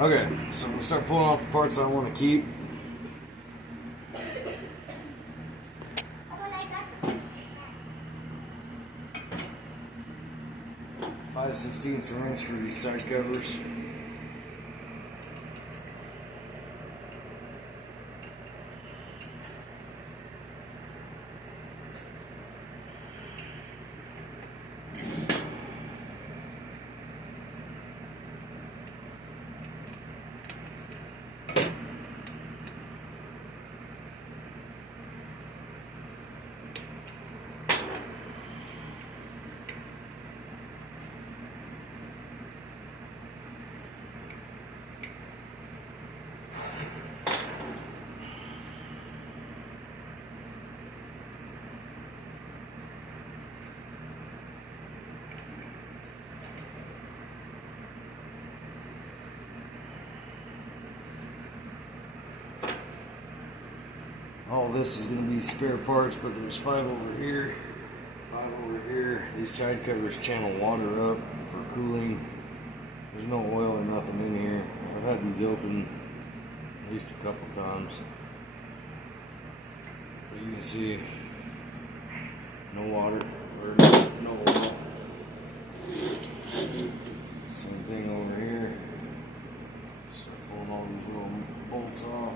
Okay, so I'm gonna start pulling off the parts I want to keep. Five-sixteenths of an inch for these side covers. All this is going to be spare parts, but there's 5 over here, 5 over here. These side covers channel water up for cooling. There's no oil or nothing in here. I've had these open at least a couple times. But you can see no water or no oil. Same thing over here. Start pulling all these little bolts off.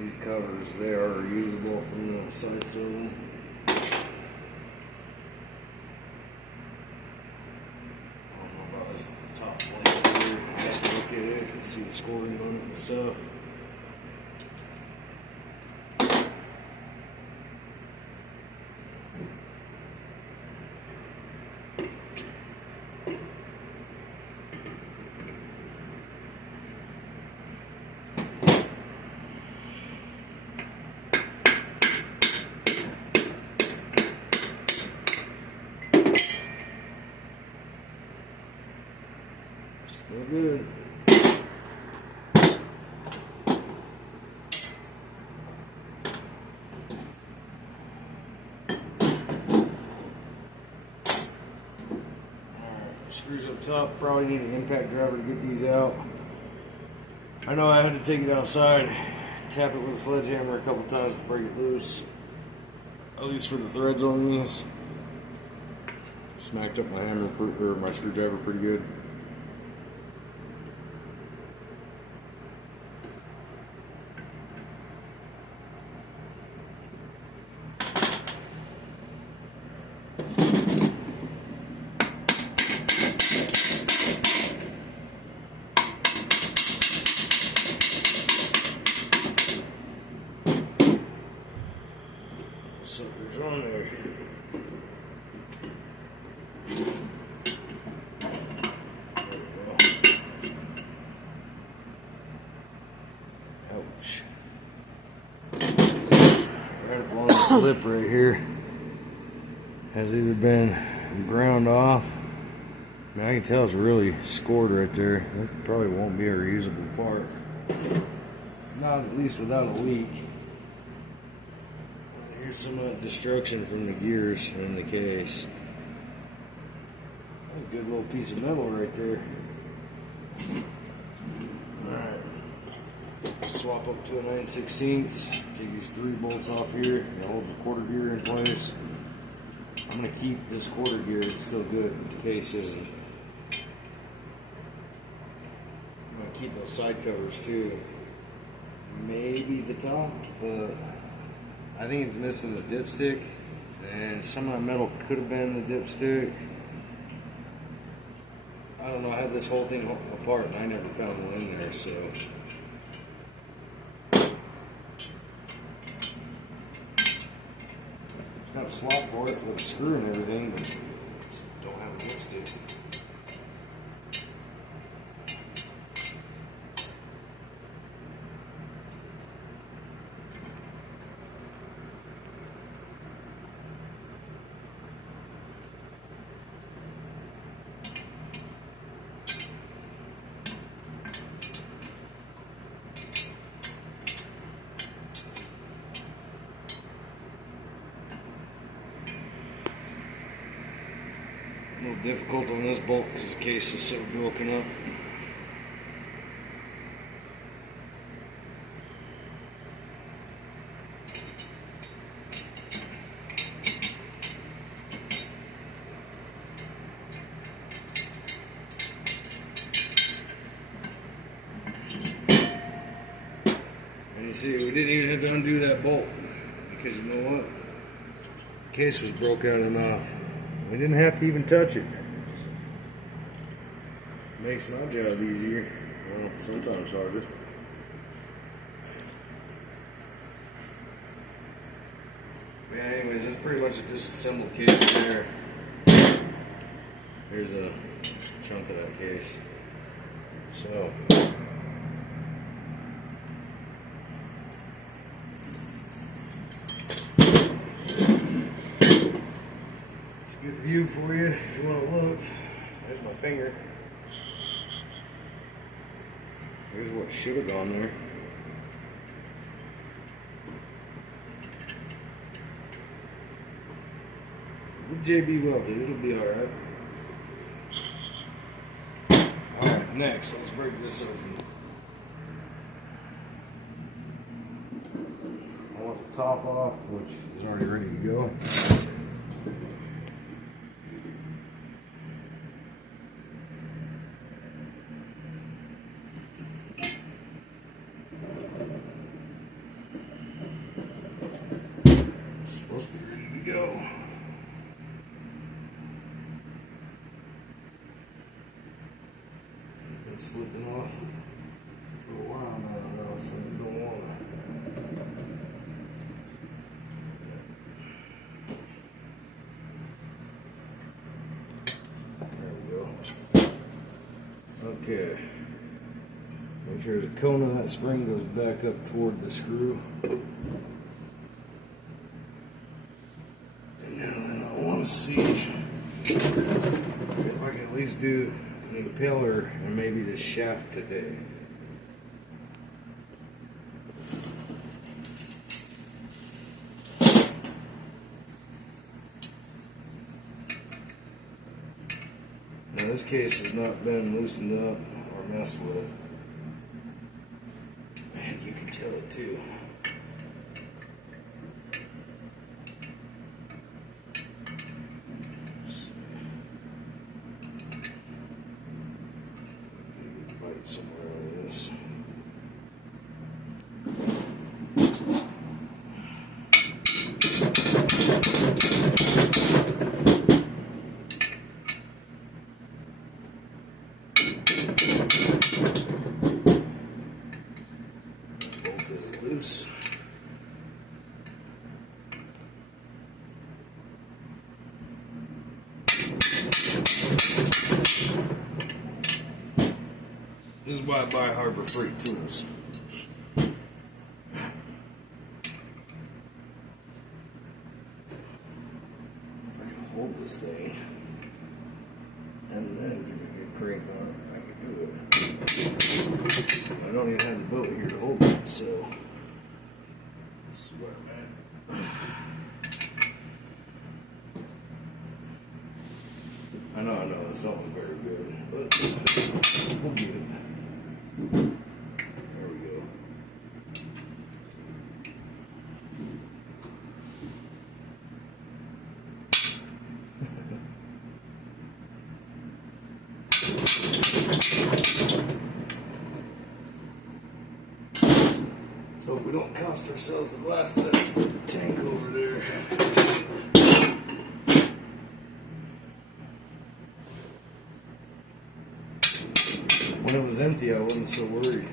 These covers, they are usable from the sides of them. I don't know about this top plate here. I have to look at it and see the scoring on it and stuff. Still good. Screws up top, probably need an impact driver to get these out. I know I had to take it outside, tap it with a sledgehammer a couple times to break it loose. At least for the threads on these. Smacked up my hammer or my screwdriver pretty good. Suckers on there. Ouch. Right up along this lip right here has either been ground off. I mean, I can tell it's really scored right there. That probably won't be a reusable part. Not at least without a leak. Here's some destruction from the gears in the case. A good little piece of metal right there. Alright. Swap up to a 9/16. Take these 3 bolts off here. It holds the quarter gear in place. I'm going to keep this quarter gear. It's still good, but the case isn't. I'm going to keep those side covers too. Maybe the top, but I think it's missing the dipstick, and some of the metal could have been the dipstick. I don't know, I had this whole thing apart and I never found one in there, so have a slot for it with a screw and everything, but just don't have a dipstick. A little difficult on this bolt because the case is so broken up. And you see, we didn't even have to undo that bolt because you know what? The case was broke out enough. We didn't have to even touch it. Makes my job easier. Well, sometimes harder. Yeah, anyways, that's pretty much a disassembled case there. Here's a chunk of that case. So, good view for you if you want to look. There's my finger. Here's what should have gone there. With JB welded, it'll be alright. Alright, next, let's break this open. I want the top off, which is already ready to go. Supposed to be ready to go. Been slipping off for a while now, so you don't want to. There we go. Okay. Make sure the cone of that spring goes back up toward the screw. Let's see if I can at least do the impeller and maybe the shaft today. Now this case has not been loosened up or messed with, and you can tell it too. Somewhere on this. Bolt is loose. This is why I buy Harbor Freight tools. If I can hold this thing and then give it a good crank on it, I can do it. I don't even have the boat here to hold it, so this is where I'm at. I know, it's not very good, but we'll get it. There we go. So if we don't cost ourselves the glass of that tank over there. When it was empty, I wasn't so worried.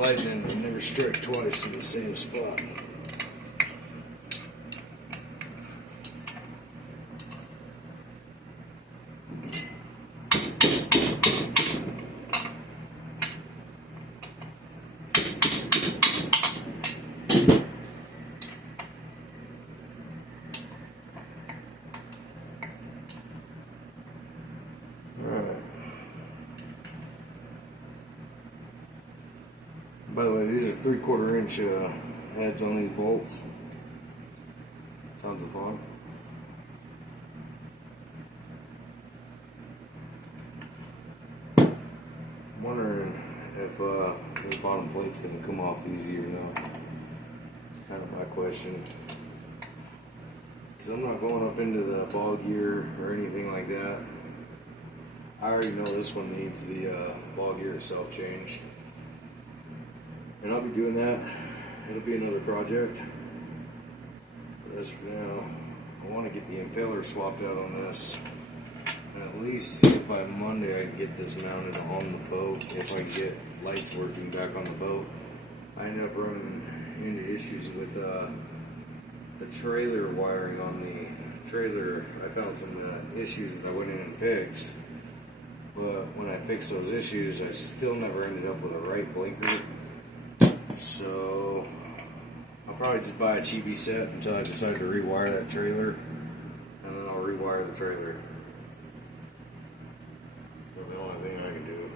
lightning would never strike twice in the same spot. By the way, these are 3/4 inch heads on these bolts. Tons of fun. I'm wondering if this bottom plate's going to come off easy or not. It's kind of my question. Because I'm not going up into the ball gear or anything like that. I already know this one needs the ball gear itself changed. And I'll be doing that. It'll be another project. But as for now, I want to get the impeller swapped out on this. And at least by Monday I can get this mounted on the boat if I can get lights working back on the boat. I ended up running into issues with the trailer wiring on the trailer. I found some issues that I went in and fixed. But when I fixed those issues, I still never ended up with a right blinker. So I'll probably just buy a cheapy set until I decide to rewire that trailer, and then I'll rewire the trailer. That's the only thing I can do.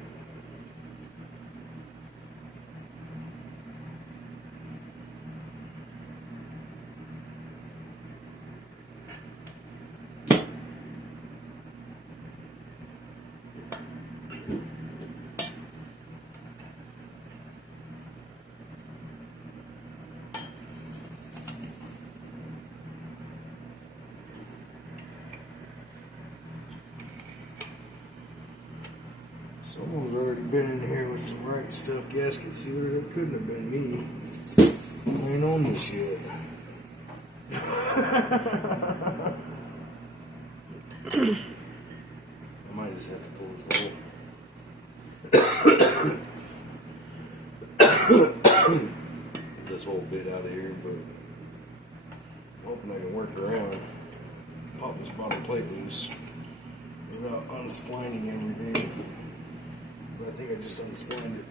Someone's already been in here with some right stuff gasket sealer. That couldn't have been me. I ain't on this yet. I might just have to pull this whole bit out of here, but I'm hoping I can work around, pop this bottom plate loose without unsplining everything. But I think I just unsplined it.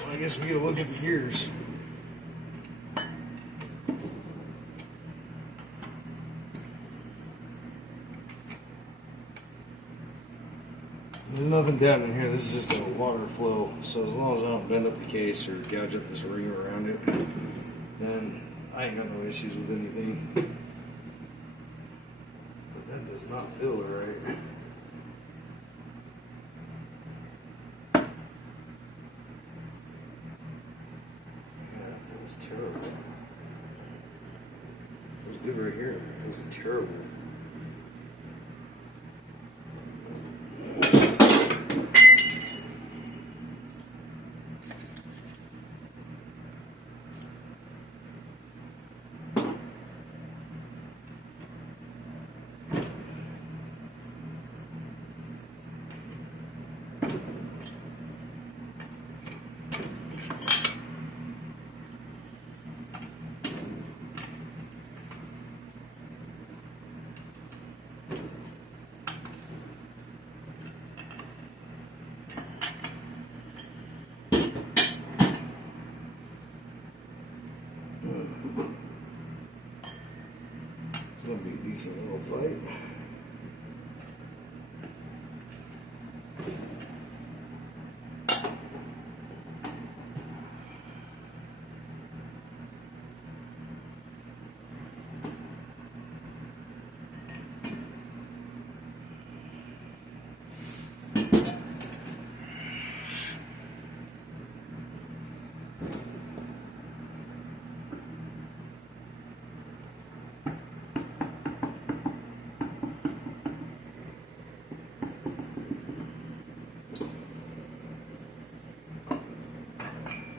Well, I guess we get a look at the gears. There's nothing down in here. This is just a water flow. So as long as I don't bend up the case or gouge up this ring around it, then I ain't got no issues with anything. That does not feel right. Yeah, it feels terrible. It feels good right here. It feels terrible. It's going to be a decent little fight.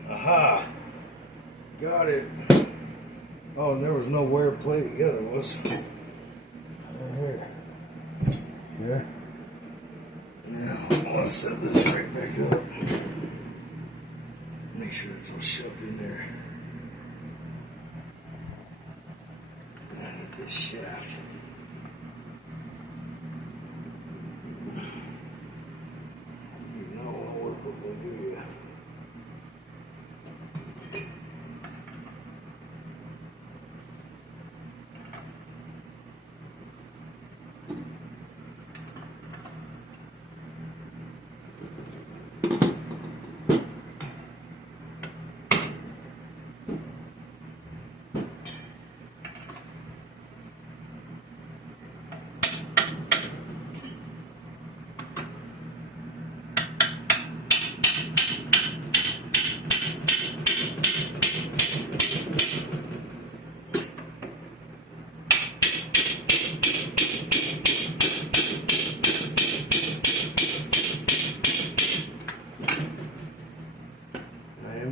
Aha! Got it. Oh, and there was no wear plate. Yeah, there was. Right here. Yeah. Let's set this right back up. Make sure it's all shoved in there. I need this shaft. You don't want to work with it, do you?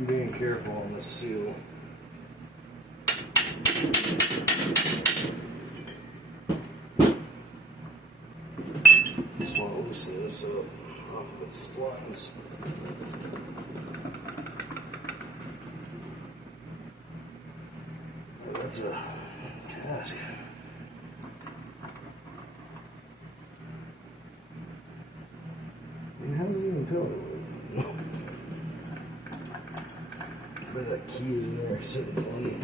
Being careful on this seal. Just want to loosen this up off of its splines. That's a task. I mean, how's it even pellet? But that key is in there sitting funny.